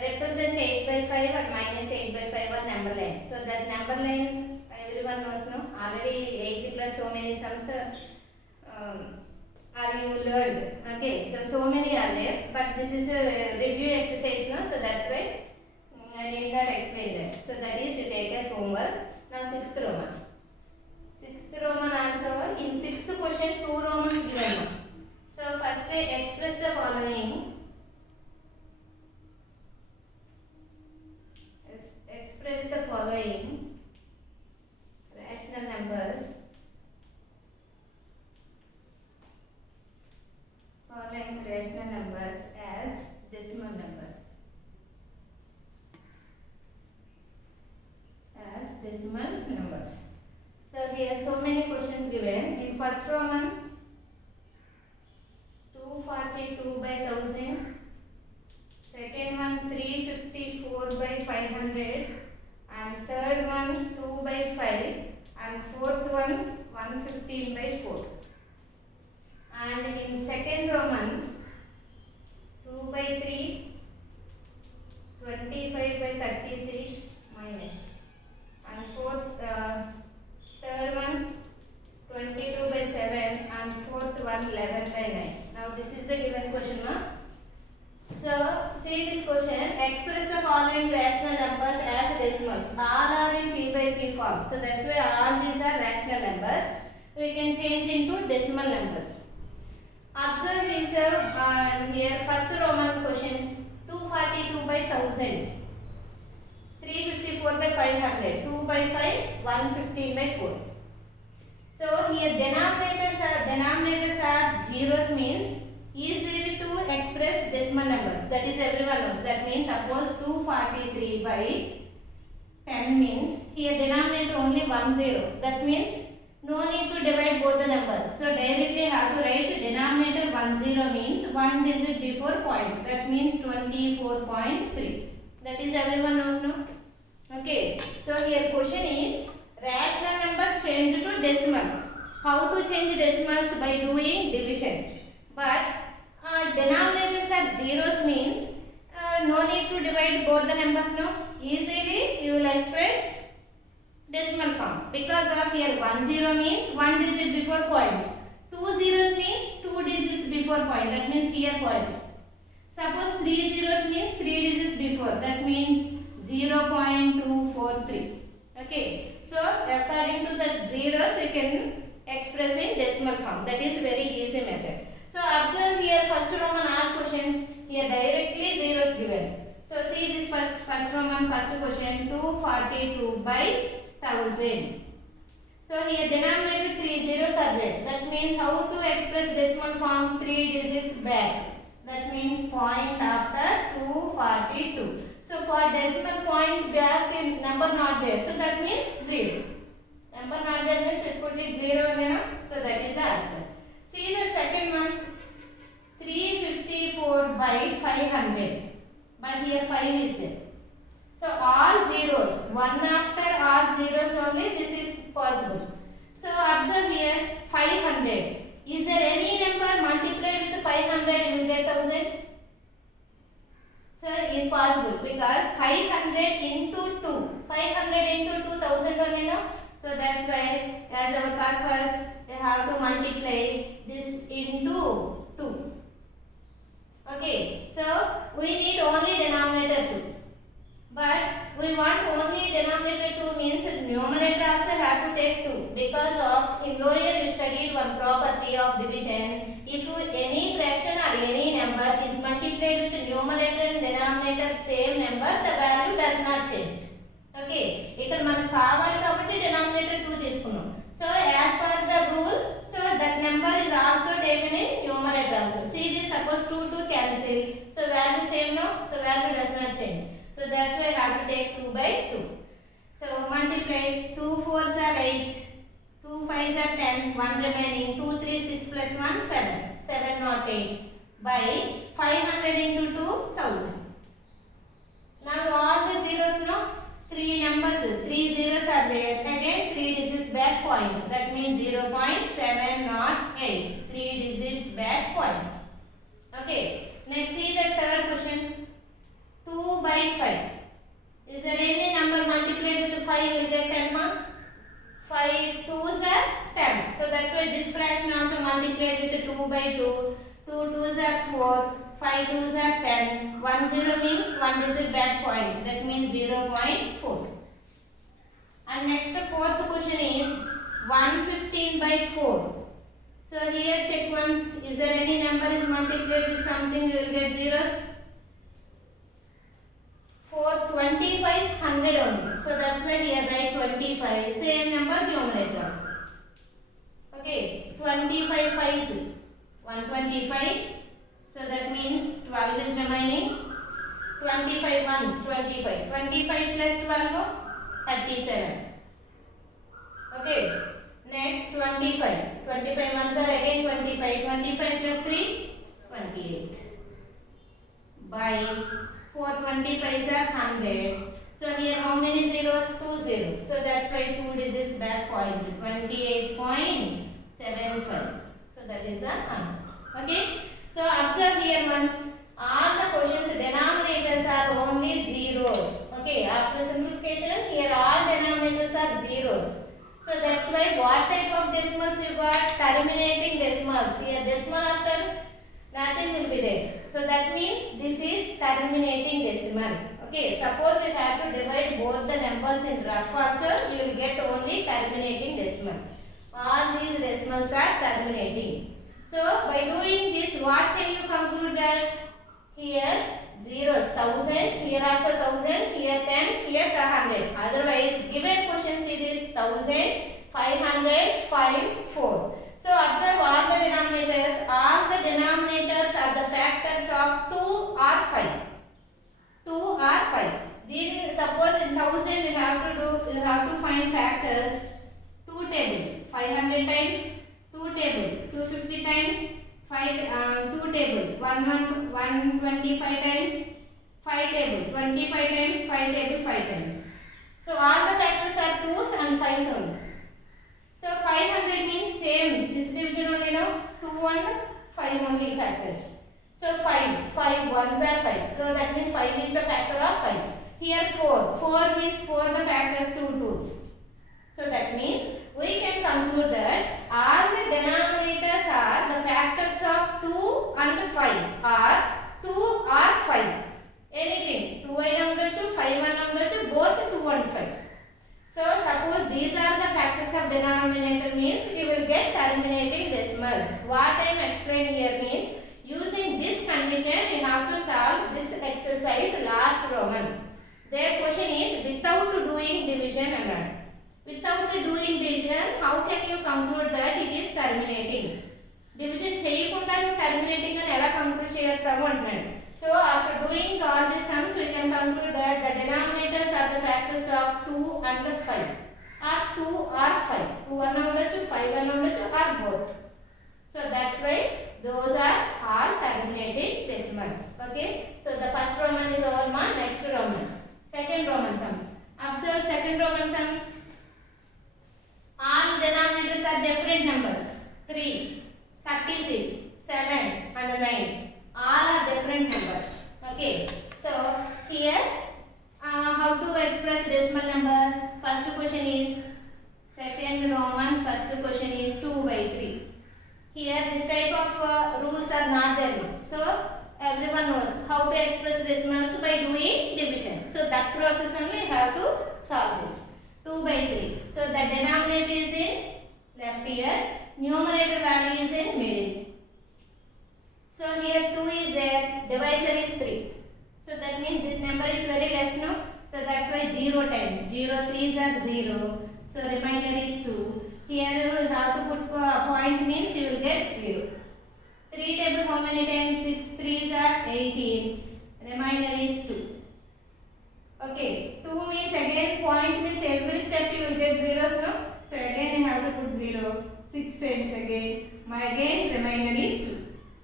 represent 8 by 5 and minus 8 by 5 on number line. So that number line everyone knows, no? Already 8th class so many sums are you learned. Okay, so many are there, but this is a review exercise, no? So that's why I need not explain that. So that is you take as homework. Now 6th Roman. 6th Roman answer. In 6th question 2 Romans given. So first express the following. Express the following rational numbers. Following rational numbers as decimal numbers. As decimal numbers. So here so many questions given. In first Roman 242 by 1000. Second one 354 by 500. And third one 2 by 5. And fourth one 115 by 4. And in second Roman 2 by 3, 25 by 36 minus. And third one 22 by 7 and fourth one 11 by 9. Now this is the given question, no? So see this question, express the following rational numbers as decimals. All are in p by p form. So that's why all these are rational numbers. We can change into decimal numbers. Observe these here first Roman questions 242 by 1000. 354 by 500, 2 by 5, 115 by 4. So here denominators are zeros, means easy to express decimal numbers. That is everyone knows. That means suppose 243 by 10 means here denominator only 10. That means no need to divide both the numbers. So directly have to write denominator 10 means one digit before point. That means 24.3. That is everyone knows, no? Okay. So here question is rational numbers change to decimal. How to change decimals? By doing division. But denominators are zeros means no need to divide both the numbers, no? Easily you will express decimal form. Because of here 10 means one digit before point. 2 zeros means 2 digits before point. That means here point. Suppose 3 zeros means 3 digits before. That means 0.243. Okay. So according to the zeros you can express in decimal form. That is very easy method. So observe here first Roman all questions. Here directly zeros given. So see this first Roman first question 242 by 1000. So here denominator 3 zeros are there. That means how to express decimal form? 3 digits back. That means point after 242. So for decimal point back number not there. So that means 0. Number not there means it put it 0 again. So that is the answer. See the second one 354 by 500. But here 5 is there. So all zeros. One after all zeros only this is possible. So observe here 500. Is there any number multiplied with 500 you will get 1000? So it is possible because 500 into 2. 500 into 2000 only, no? So that's why as our purpose we have to multiply this into 2. Okay. So we need only denominator 2. But we want only denominator 2 means numerator also have to take 2. Because of in lower you studied one property of division. If any fraction or any number is multiplied with numerator and denominator same number, the value does not change. Okay. Ikkada manaku kavali kabatti denominator 2 తీసుకున్నాం. So as per the rule, so that number is also taken in numerator also. See this, suppose 2 cancel. So value same, no? So value does not change. So that's why I have to take 2 by 2. So multiply 2 4s are 8, 2 5s are 10, 1 remaining, 2 3 6 plus 1 7, 7 not 8 by 500 into 2000. Now all the zeros, no? 3 numbers, 3 zeros are there. Again 3 digits back point. That means 0.708. 3 digits back point. Okay. Next see the third question. 2 by Is there any number multiplied with 5 will get 10 mark? 5 2s are 10. So that's why this fraction also multiplied with 2 by 2. 2 2s are 4. 5 2s are 10. 1 0 means 1 digit back point. That means 0.4. And next fourth question is 115 by 4. So here check once. Is there any number is multiplied with something? You will get zeros. 425 is 100 only. So that's why here write 25. Same number numerator also. Okay, 25 5 is 125. So that means 12 is remaining. 25 ones 25. 25 plus 12 37. Okay. Next 25. 25 ones are again 25. 25 plus 3 28. By 425s are 100. So here how many zeros? 2 zeros. So that's why 2 digits back point. 28.75. So that is the answer. Okay. So observe here once. All the questions denominators are only zeros. Okay. After simplification here all denominators are zeros. So that's why what type of decimals you got? Terminating decimals. Here decimal after nothing will be there. So that means this is terminating decimal. Okay, suppose you have to divide both the numbers in rough also, you will get only terminating decimal. All these decimals are terminating. So by doing this, what can you conclude that? Here zeros 1000, here also 1000, here 10, here 100. Otherwise, given question see this 1000, 500, 5, 4. So observe all the denominators. All the denominators are the factors of 2 or 5. 2 or 5. Then suppose in 1000 you have to find factors. 2 table 500 times, 2 table 250 times, 2 table 125 times, 5 table 25 times, 5 table 5 times. So all the factors are 2's and 5's only. So 500 means same. This division only now 2 and 5 only factors. So 5 ones are 5. So that means 5 is the factor of 5. Here 4 means 4 the factors 2 2's. So that means we can conclude that all the denominators are the factors of 2 and 5 or 2 or 5. Anything 2 ayina undochu, 5 ayina undochu, both 2 and 5. So suppose these are the factors of denominator means you will get terminating decimals. What I am explaining here means using this condition you have to solve this exercise last Roman. Their question is without doing division and add. Without doing division, how can you conclude that it is terminating? Division చేయకుండా terminating అని ఎలా conclude చేస్తాము అంటున్నాడు. So after doing all these sums, we can conclude that the denominators are the factors of 2 and 5, or 2 or 5. 2 అన్న ఉండొచ్చు, 5 అన్న ఉండొచ్చు, or both. So that's why those are all terminating decimals. Okay. So the first Roman is over. Next Roman. Second Roman sums. Observe second Roman sums. All denominators are different numbers. 3, 36, 7 and 9. All are different numbers. Okay. So here how to express decimal number? First question is second Roman. First question is 2 by 3. Here this type of rules are not there. So everyone knows how to express decimals by doing division. So that process only you have to solve this. 2 by 3. So the denominator is in left here. Numerator value is in middle. So here 2 is there. Divisor is 3. So that means this number is very less, no? So that's why 0 times. 0 3's are 0. So remainder is 2. Here you will have to put point means you will get 0. 3 table how many times? 6 3's are 18. Remainder is 2. Okay. 2 means again point means every step you will get zeros, no? So again you have to put 0. 6 times again. Again remainder is 2.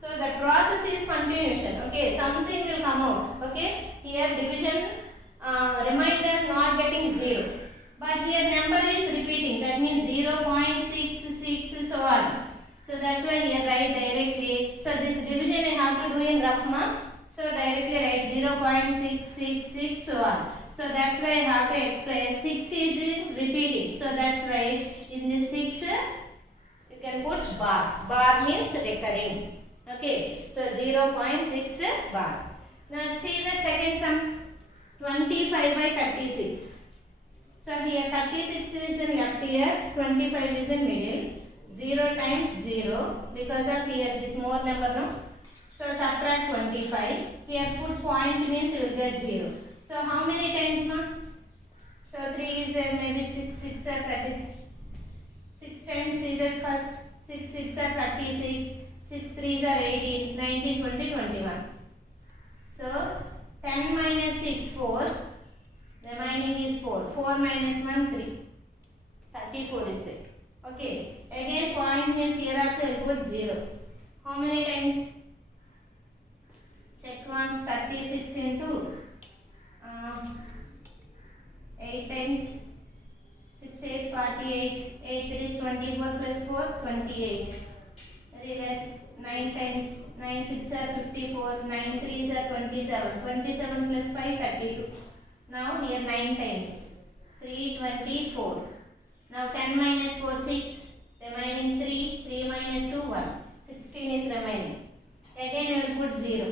So the process is continuation. Okay. Something will come out. Okay. Here division remainder not getting 0. But here number is repeating. That means 0.66 so on. So that's why here write directly. So this division you have to do in rough mark. So directly write 0.666 so on. So that's why you can put bar. Bar means recurring. Okay, so 0.6 bar. Now see the second sum, 25 by 36. So here 36 is in left ear, 25 is in middle. 0 times 0 because of here this more number no. So subtract 25. Here put point means you will get 0. So how many times ma? So 3 is there, maybe 6, 6 are 30. 6 times is that first. 6, 6 are 36. 6, 3s are 18, 19, 20, 21. So 10 minus 6, 4. Remaining is 4. 4 minus 1, 3. 34 is there. Okay. Again point means here also I put 0. How many times? Check once. 36 into 8 times 6 is 48. 8 3 is 24 plus 4 28. Reverse 9 times 9 6 are 54. 9 3 is 27. 27 plus 5 32. Now here 9 times 3 24. Now 10 minus 4 6. Remaining 3. 3 minus 2 1. 16 is remaining. Again you will put 0.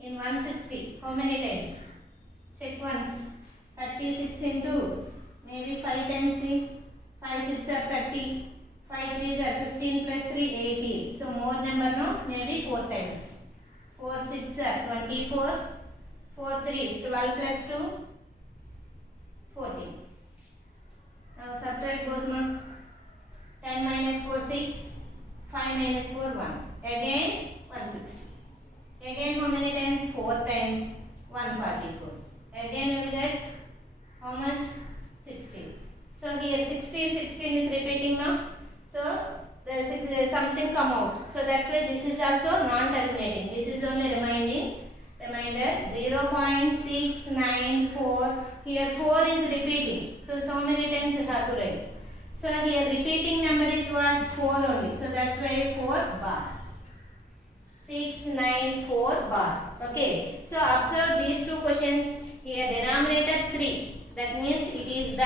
In 160, how many times? Check once. 36 into maybe 5 times 6. 5 6 are 30. 5 3 are 15 plus 3 18. So more number no? Maybe 4 times. 4 6 are 24. 4 3 is 12 plus 2 14. Now subtract both ma. 10 minus 4 6. 5 minus 4 1. Again 160. Again how many times? 4 times 144. Again we will get how much? 16. So here 16 is repeating now. So there is something come out. So that's why this is also non-terminating. This is only remainder 0.694. Here 4 is repeating. So many times you have to write. So here repeating number is what? 4 only. So that's why 4 bar. 694 bar. Okay. So observe these two questions. Here denominator 3. That means it is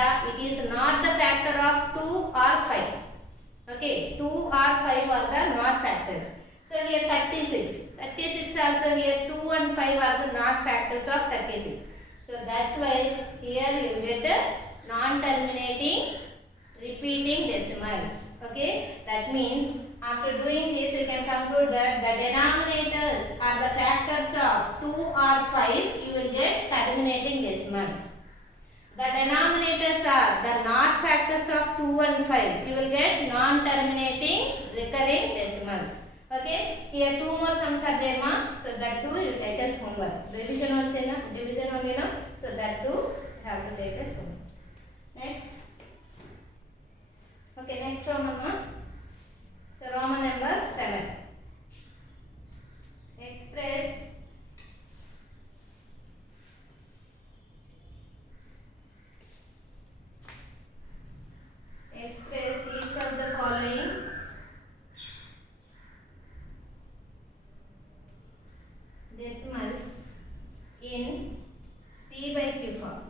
not the factor of 2 or 5. Okay. 2 or 5 are the not factors. So here 36. 36 also here 2 and 5 are the not factors of 36. So that's why here you get the non-terminating repeating decimals. Okay. That means after doing this you can conclude that the denominators are the factors of 2 or 5. You will get terminating decimals. The denominators are the not factors of 2 and 5. You will get non-terminating recurring decimals. Okay. Here 2 more sums are there ma. So that 2 you take as homework. Division also na. Division only na. So that 2 you have to take as homework. Next. Okay. Next Roman ma. So Roman number 7. Express each of the following decimals in P by Q form.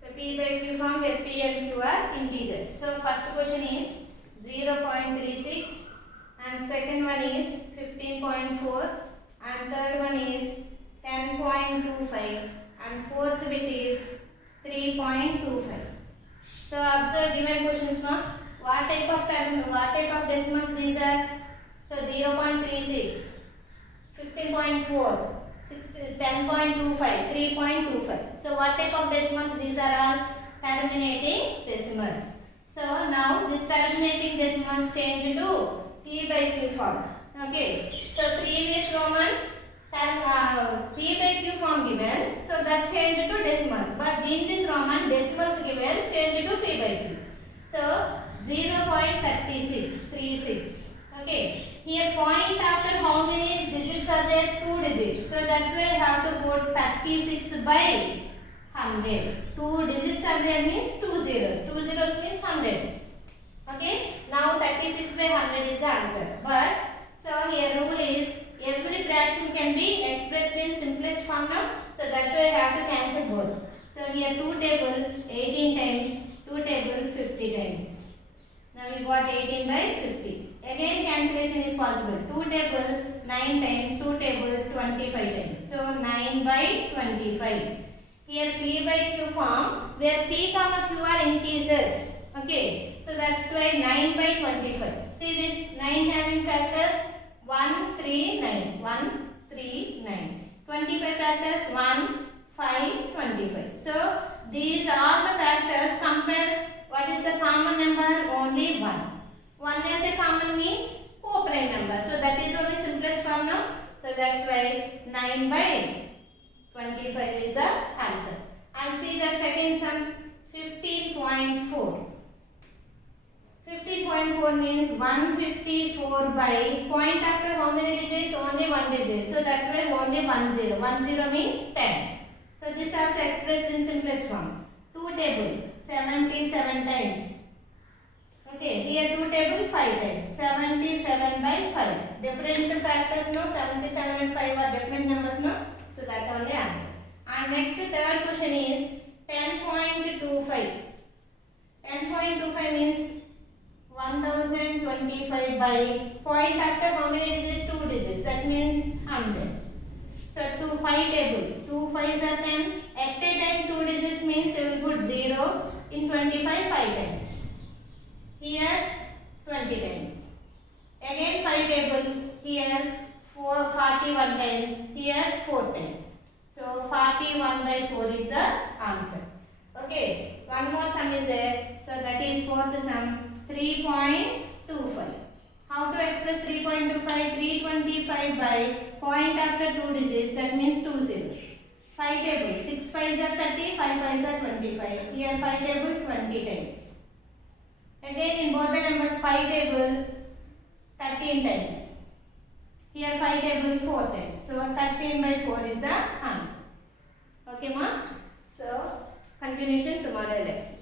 So P by Q form where P and Q are integers. So first question is 0.36 and second one is 15.4 and third one is 10.25 and fourth bit is 3.25. So observe given questions ma. What type of decimals these are? So 0.36, 15.4, 10.25, 3.25. So what type of decimals these are all? Terminating decimals. So now this terminating decimals change to P by Q form. Okay. So previous Roman P by Q form given. So that changed to decimal. But in this Roman decimals given change to P by Q. So 0.3636. Okay. Here point after how many digits are there? 2 digits. So that's why I have to put 36 by 100. 2 digits are there means 2 zeros. 2 zeros means 100. Okay. Now 36 by 100 is the answer. But so here rule is every fraction can be expressed in simplest form now. So that's why I have to cancel both. So here 2 table 18 times, 2 table 50 times. Now we got 18 by 50. Again cancellation is possible. 2 table 9 times, 2 table 25 times. So 9 by 25. Here P by Q form where P comma Q are integers. Okay. So that's why 9 by 25. See this 9 having factors 1, 3, 9. 1, 3, 9. 25 factors 1, 5, 25. So these are the factors. Compare what is the common number? Only 1. 1 as a common means co-prime number. So that is only simplest form now. So that's why 9 by 25 is the answer. And see the second sum 15.4. 15.4 means 154 by point after how many digits? Only 1 digit. So that's why only 10. 10 means 10. So this also expressed in simplest form. 2 table 77 times. Okay, here 2 table 5 times. 77 by 5. Different factors no. 77 and 5 are different numbers no. So that only answer. And next third question is 10.25. 10.25 means 1025 by point after how many digits? 2 digits. That means 100. So 2 5 table. 2 5s are 10. At a time 2 digits means you will put 0 in 25 5 times. Here 20 times. Again 5 table. Here 41 times. Here 4 times. So 41 by 4 is the answer. Okay. One more sum is there. So that is fourth sum. 3.25. How to express 3.25? 325 by point after 2 digits. That means 2 zeros. 5 table. 6 5s are 30. 5 5s are 25. Here 5 table 20 times. Again in both the numbers 5 table 13 times. Here 5 table 4 times. So 13 by 4 is the answer. Okay ma? So continuation tomorrow next.